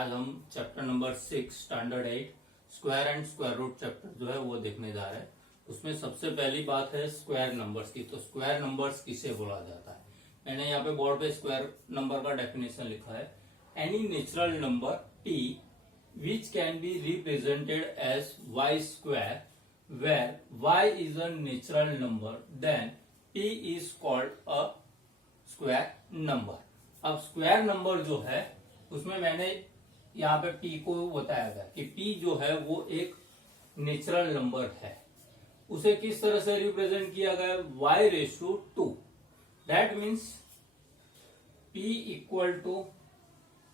आज हम chapter number 6 standard 8 square and square root chapter जो है वो देखने जा रहे हैं। उसमें सबसे पहली बात है स्क्वायर नंबर्स की। तो स्क्वायर नंबर्स किसे बोला जाता है? मैंने यहाँ पे बोर्ड पे स्क्वायर नंबर का डेफिनेशन लिखा है। Any natural number p which can be represented as y square where y is a natural number then p is called a square number। अब स्क्वायर नंबर जो है उसमें मैंने यहाँ पे p को बताया गया कि p जो है वो एक नेचुरल नंबर है। उसे किस तरह से रिप्रेजेंट किया गया? y raise to 2। That means p equal to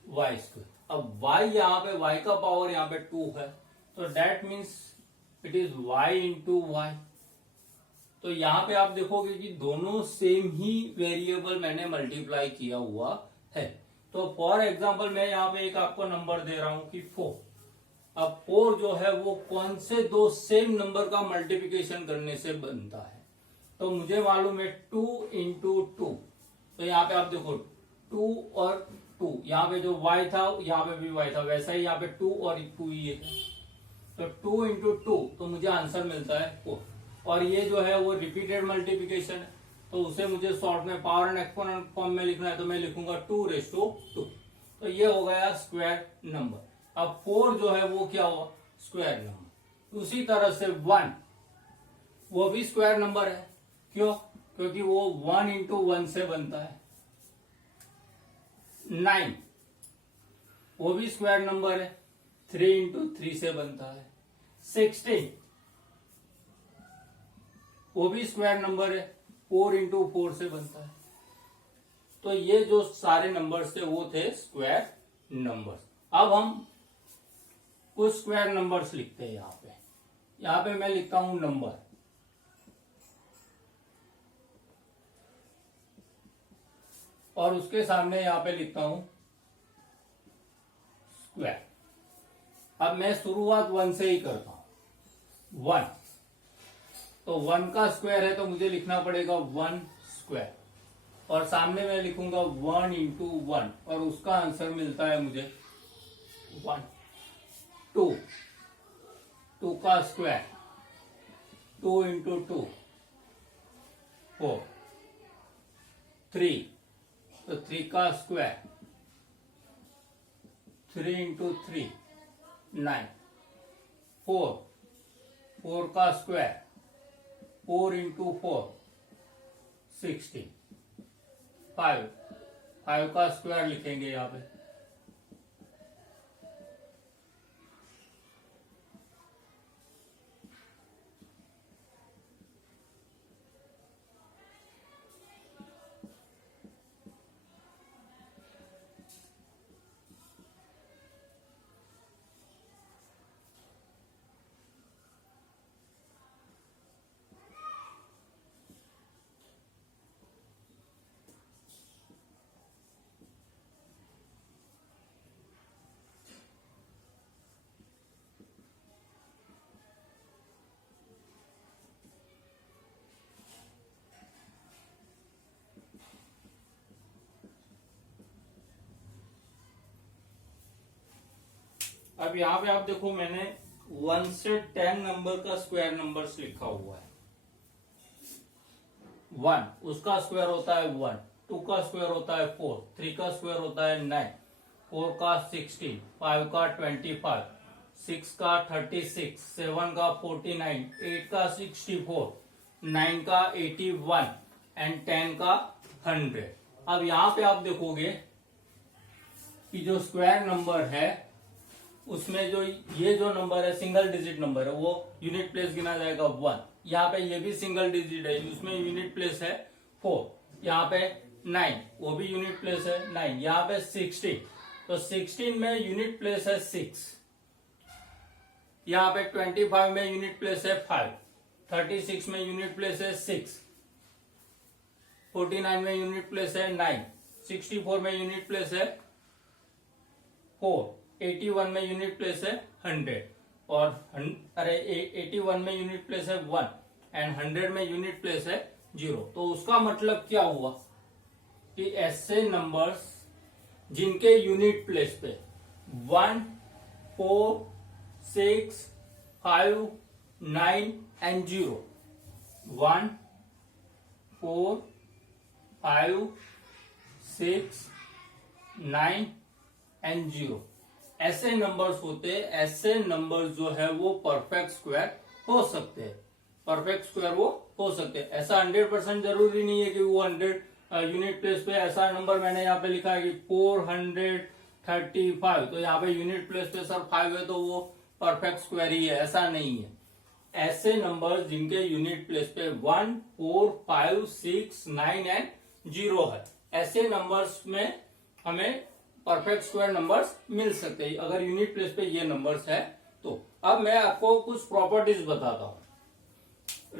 y square. अब y यहाँ पे y का पावर यहाँ पे 2 है तो that means it is y into y. तो यहाँ पे आप देखोगे कि दोनों सेम ही वेरिएबल मैंने मल्टीप्लाई किया हुआ है। तो फॉर एग्जांपल मैं यहाँ पे एक आपको नंबर दे रहा हूं कि 4। अब 4 जो है वो कौन से दो सेम नंबर का मल्टीप्लिकेशन करने से बनता है? तो मुझे मालूम है 2 इंटू 2। तो यहाँ पे आप देखो 2 और 2, यहाँ पे जो y था यहाँ पे भी y था, वैसा ही यहाँ पे 2 और 2 ये है। तो 2 इंटू 2 तो मुझे आंसर मिलता है 4। और ये जो है वो रिपीटेड मल्टीप्लिकेशन है तो उसे मुझे शॉर्ट में पावर एंड एक्सपोनेंट फॉर्म में लिखना है तो मैं लिखूंगा 2 रेस टू 2। तो ये हो गया स्क्वायर नंबर। अब 4 जो है वो क्या हुआ? Square number. उसी तरह से 1 वो भी स्क्वायर नंबर है। क्यों? क्योंकि वो 1 इंटू 1 से बनता है। 9 वो भी स्क्वायर नंबर है, 3 इंटू 3 से बनता है। 16 वो भी स्क्वायर नंबर है, 4 इंटू 4 से बनता है। तो ये जो सारे नंबर्स थे वो थे स्क्वायर नंबर्स। अब हम कुछ स्क्वायर नंबर्स लिखते हैं यहाँ पे मैं लिखता हूं नंबर, और उसके सामने यहाँ पे लिखता हूं स्क्वायर। अब मैं शुरुआत 1 से ही करता हूं। 1 तो 1 का स्क्वायर है तो मुझे लिखना पड़ेगा 1 स्क्वायर, और सामने मैं लिखूंगा 1 इंटू 1 और उसका आंसर मिलता है मुझे 1। 2 का स्क्वायर 2 इंटू 2 4। 3 तो 3 का स्क्वायर 3 इंटू 3 9। 4 का स्क्वायर 4 इंटू 4 16। 5 का स्क्वायर लिखेंगे यहाँ पे। अब यहाँ पे आप देखो मैंने 1 से 10 नंबर का स्क्वायर नंबर्स लिखा हुआ है। 1 उसका स्क्वायर होता है 1, 2 का स्क्वायर होता है 4, 3 का स्क्वायर होता है 9, 4 का 16, 5 का 25, 6 का 36, 7 का 49, 8 का 64, 9 का 81 एंड 10 का 100। अब यहाँ पे आप देखोगे कि जो स्क्वायर नंबर है उसमें जो ये जो नंबर है सिंगल डिजिट नंबर है वो यूनिट प्लेस गिना जाएगा 1। यहाँ पे ये भी सिंगल डिजिट है, उसमें यूनिट प्लेस है 4। यहाँ पे 9 वो भी यूनिट प्लेस है 9। यहाँ पे 16 तो 16 में यूनिट प्लेस है 6। यहाँ पे 25 में यूनिट प्लेस है 5, 36 में यूनिट प्लेस है 6, 49 में यूनिट प्लेस है 9, 64 में यूनिट प्लेस है 4, 81 में यूनिट प्लेस है 100 और 81 में यूनिट प्लेस है 1 एंड 100 में यूनिट प्लेस है 0। तो उसका मतलब क्या हुआ कि ऐसे नंबर्स जिनके यूनिट प्लेस पे 1, 4, 6, 5, 9 and 0. 1, 4, 5, 6, 9 एंड 0 ऐसे नंबर्स होते हैं। ऐसे नंबर्स जो है वो परफेक्ट स्क्वायर हो सकते हैं, परफेक्ट स्क्वायर वो हो सकते हैं। ऐसा 100% जरूरी नहीं है कि वो 100 यूनिट प्लेस पे। ऐसा नंबर मैंने यहाँ पे लिखा है कि 435, तो यहाँ पे यूनिट प्लेस पे सर 5 है तो वो परफेक्ट स्क्वायर ही है, ऐसा नहीं है। ऐसे नंबर्स जिनके यूनिट प्लेस पे 1, 4, 5, 6, 9 एंड 0 है, ऐसे नंबर्स में हमें परफेक्ट स्क्वायर नंबर्स मिल सकते हैं अगर यूनिट प्लेस पे ये नंबर्स है तो। अब मैं आपको कुछ प्रॉपर्टीज बताता हूं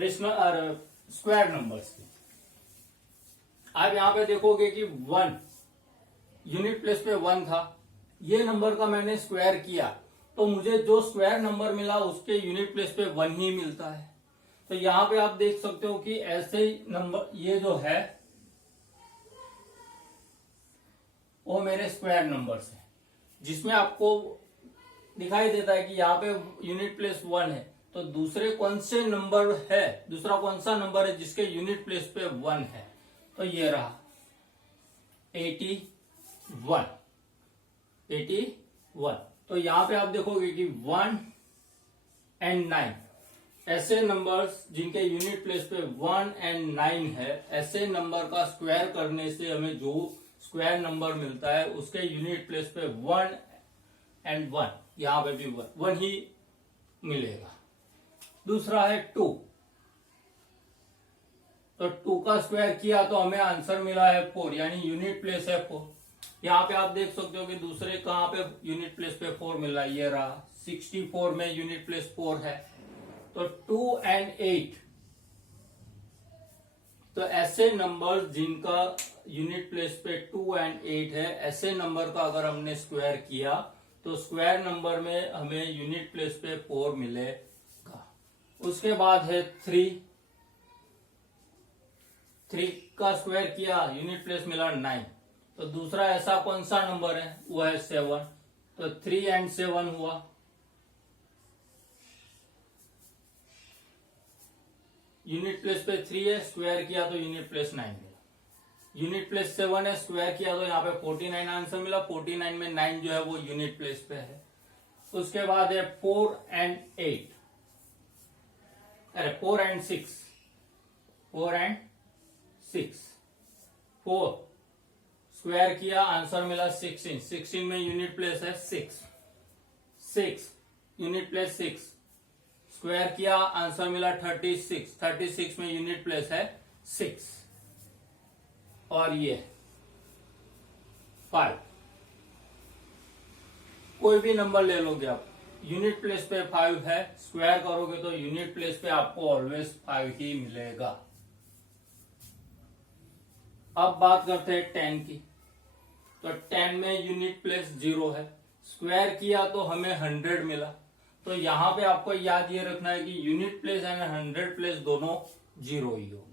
रेशनल स्क्वायर नंबर्स की। आप यहां पे देखोगे कि 1 यूनिट प्लेस पे 1 था, ये नंबर का मैंने स्क्वायर किया तो मुझे जो स्क्वायर नंबर मिला उसके यूनिट प्लेस पे 1 ही मिलता है। तो यहां पे आप देख सकते हो कि ऐसे नंबर ये जो है वो मेरे स्क्वायर नंबर्स हैं, जिसमें आपको दिखाई देता है कि यहाँ पे यूनिट प्लेस 1 है, तो दूसरे कौन से नंबर है, दूसरा कौन सा नंबर है जिसके यूनिट प्लेस पे 1 है, तो ये रहा 81। तो यहाँ पे आप देखोगे कि 1 एंड 9 ऐसे नंबर्स जिनके यूनिट प्लेस पे 1 एंड 9 है, ऐसे नंबर का स्क्वायर करने से हमें जो स्क्वायर नंबर मिलता है उसके यूनिट प्लेस पे 1 एंड 1, यहां पे भी 1 ही मिलेगा। दूसरा है 2, तो 2 का स्क्वायर किया तो हमें आंसर मिला है 4, यानी यूनिट प्लेस है 4। यहाँ पे आप देख सकते हो कि दूसरे कहां पे यूनिट प्लेस पे 4 मिला, ये रहा 64 में यूनिट प्लेस 4 है। तो 2 एंड 8, तो ऐसे नंबर जिनका यूनिट प्लेस पे 2 एंड 8 है, ऐसे नंबर का अगर हमने स्क्वायर किया तो स्क्वायर नंबर में हमें यूनिट प्लेस पे 4 मिलेगा। उसके बाद है 3 का स्क्वायर किया, यूनिट प्लेस मिला 9। तो दूसरा ऐसा कौन सा नंबर है, वो है 7, तो 3 एंड 7 हुआ। यूनिट प्लेस पे 3 है, स्क्वायर किया तो यूनिट प्लेस 9 मिला। यूनिट प्लेस 7 है, स्क्वायर किया तो यहाँ पे 49 आंसर मिला। 49 में 9 जो है वो यूनिट प्लेस पे है। उसके बाद है 4 एंड 8, अरे 4 एंड 6, 4 एंड 6, 4 स्क्वायर किया आंसर मिला 16। 16 में यूनिट प्लेस है 6 यूनिट प्लेस 6, स्क्वायर किया आंसर मिला 36। 36 में यूनिट प्लेस है 6। और ये 5, कोई भी नंबर ले लोगे आप, यूनिट प्लेस पे 5 है, स्क्वायर करोगे तो यूनिट प्लेस पे आपको ऑलवेज 5 ही मिलेगा। अब बात करते हैं 10 की। तो 10 में यूनिट प्लेस 0 है, स्क्वायर किया तो हमें 100 मिला। तो यहां पे आपको याद ये रखना है कि यूनिट प्लेस एंड 100 प्लेस दोनों 0 ही होंगे।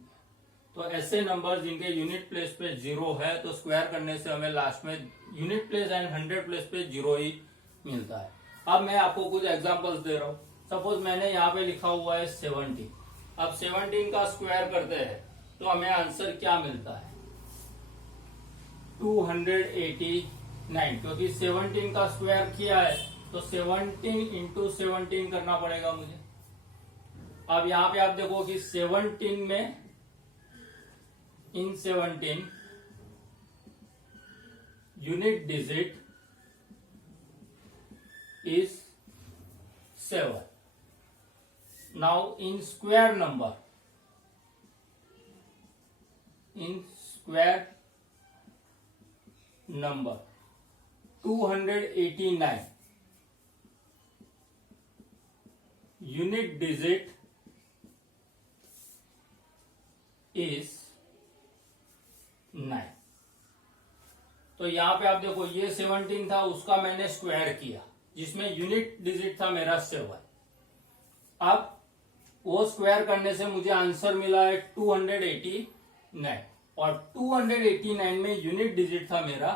तो ऐसे नंबर जिनके यूनिट प्लेस पे 0 है तो स्क्वायर करने से हमें लास्ट में यूनिट प्लेस एंड 100 प्लेस पे 0 ही मिलता है। अब मैं आपको कुछ एग्जांपल्स दे रहा हूं। सपोज मैंने यहाँ पे लिखा हुआ है 17। अब 17 का स्क्वायर करते हैं तो हमें आंसर क्या मिलता है, 289, क्योंकि 17 का स्क्वायर किया है तो 17 इंटू 17 करना पड़ेगा मुझे। अब यहाँ पे आप देखो कि 17 में इन 17 unit digit is 7. Now in square number, in square number 289 unit digit is 9। तो यहां पे आप देखो ये 17 था, उसका मैंने स्क्वायर किया जिसमें यूनिट डिजिट था मेरा 7। अब वो स्क्वायर करने से मुझे आंसर मिला है 289 और 289 में यूनिट डिजिट था मेरा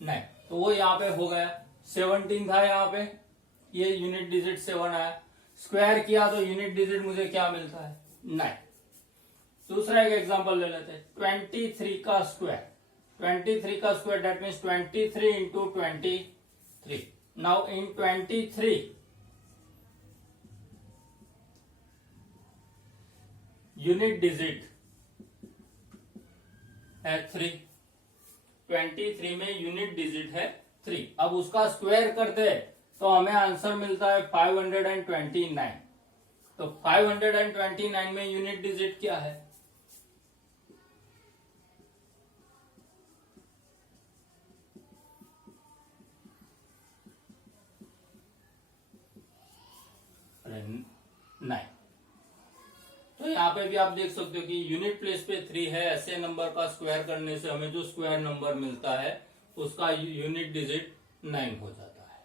9, तो वो यहाँ पे हो गया 17 था यहाँ पे, ये यूनिट डिजिट 7 आया, स्क्वायर किया तो यूनिट डिजिट मुझे क्या मिलता है 9। दूसरा एक एग्जांपल ले लेते हैं, 23 का स्क्वायर, 23 का square that means 23 into 23। Now in 23 unit digit है 3, 23 में यूनिट डिजिट है 3। अब उसका स्क्वायर करते हैं तो हमें आंसर मिलता है 529। तो 529 में यूनिट डिजिट क्या है? अरे 9। तो यहाँ पे भी आप देख सकते हो कि यूनिट प्लेस पे 3 है, ऐसे नंबर का स्क्वायर करने से हमें जो स्क्वायर नंबर मिलता है उसका यूनिट डिजिट 9 हो जाता है।